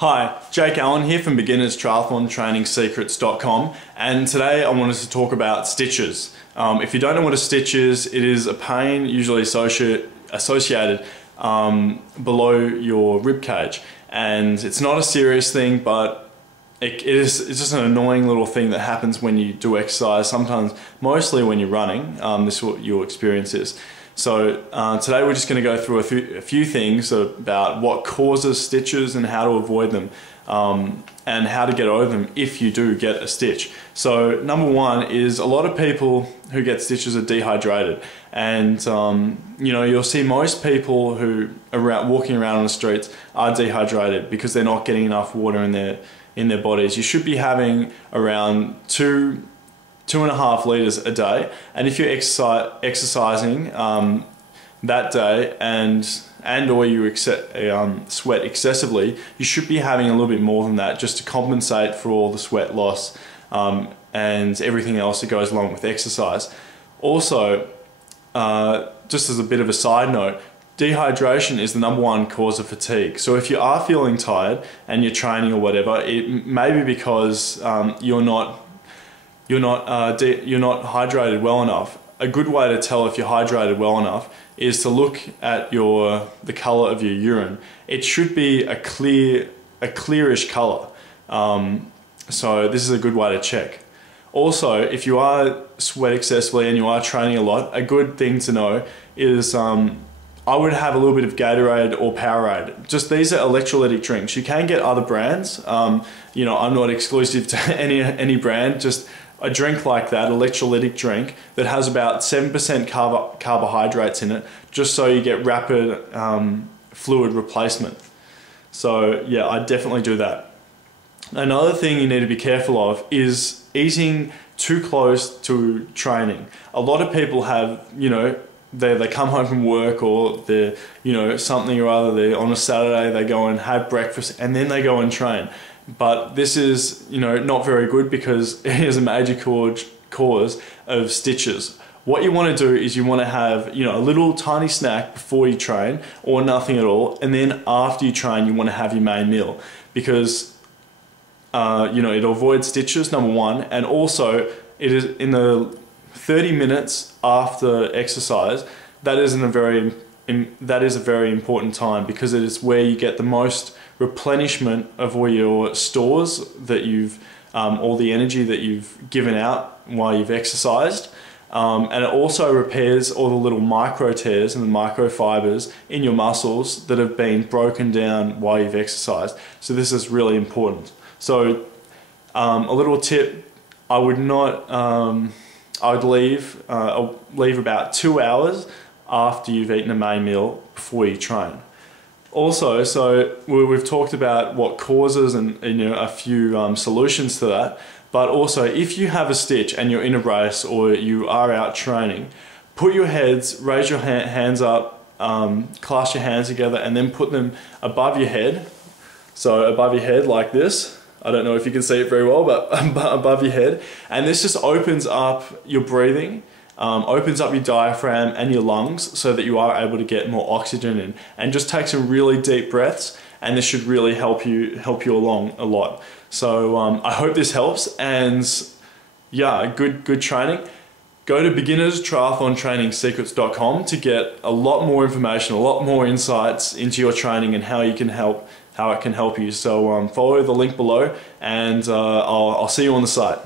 Hi, Jake Allen here from beginnerstriathlonttrainingsecrets.com, and today I wanted to talk about stitches. If you don't know what a stitch is, it is a pain usually associated below your rib cage, and it's not a serious thing, but it's just an annoying little thing that happens when you do exercise, sometimes mostly when you're running. This is what your experience is. So today we're just going to go through a few things about what causes stitches and how to avoid them, and how to get over them if you do get a stitch. So number one is a lot of people who get stitches are dehydrated, and you'll see most people who are walking around on the streets are dehydrated because they're not getting enough water in their bodies. You should be having around 2.5 liters a day, and if you're exercising that day and or you sweat excessively, you should be having a little bit more than that just to compensate for all the sweat loss and everything else that goes along with exercise. Also, just as a bit of a side note, dehydration is the number 1 cause of fatigue. So if you are feeling tired and you're training or whatever, it may be because you're not hydrated well enough. A good way to tell if you're hydrated well enough is to look at the color of your urine. It should be a clearish color. So this is a good way to check. Also, if you are sweat excessively and you are training a lot, a good thing to know is I would have a little bit of Gatorade or Powerade. Just these are electrolytic drinks. You can get other brands. I'm not exclusive to any brand. Just a drink like that, electrolytic drink, that has about 7% carbohydrates in it, just so you get rapid fluid replacement. So yeah, I definitely do that. Another thing you need to be careful of is eating too close to training. A lot of people have, they come home from work, or they're, something or other, they're on a Saturday, they go and have breakfast and then they go and train. But this is, not very good because it is a major cause of stitches. What you want to do is you want to have, a little tiny snack before you train, or nothing at all, and then after you train you want to have your main meal, because it'll avoid stitches, number 1, and also it is in the 30 minutes after exercise. That is a very important time, because it is where you get the most replenishment of all your stores that you've, all the energy that you've given out while you've exercised. And it also repairs all the little micro tears and the microfibers in your muscles that have been broken down while you've exercised. So this is really important. So a little tip, I would leave about 2 hours after you've eaten a main meal before you train. Also, so we've talked about what causes and a few solutions to that, but also if you have a stitch and you're in a race or you are out training, raise your hands up, clasp your hands together, and then put them above your head. So above your head like this. I don't know if you can see it very well, but above your head. And this just opens up your breathing, opens up your diaphragm and your lungs so that you are able to get more oxygen in. And just take some really deep breaths, and this should really help you along a lot. So I hope this helps, and yeah, good training. Go to beginnerstriathlonttrainingsecrets.com to get a lot more information, a lot more insights into your training and how it can help you. So follow the link below, and I'll see you on the site.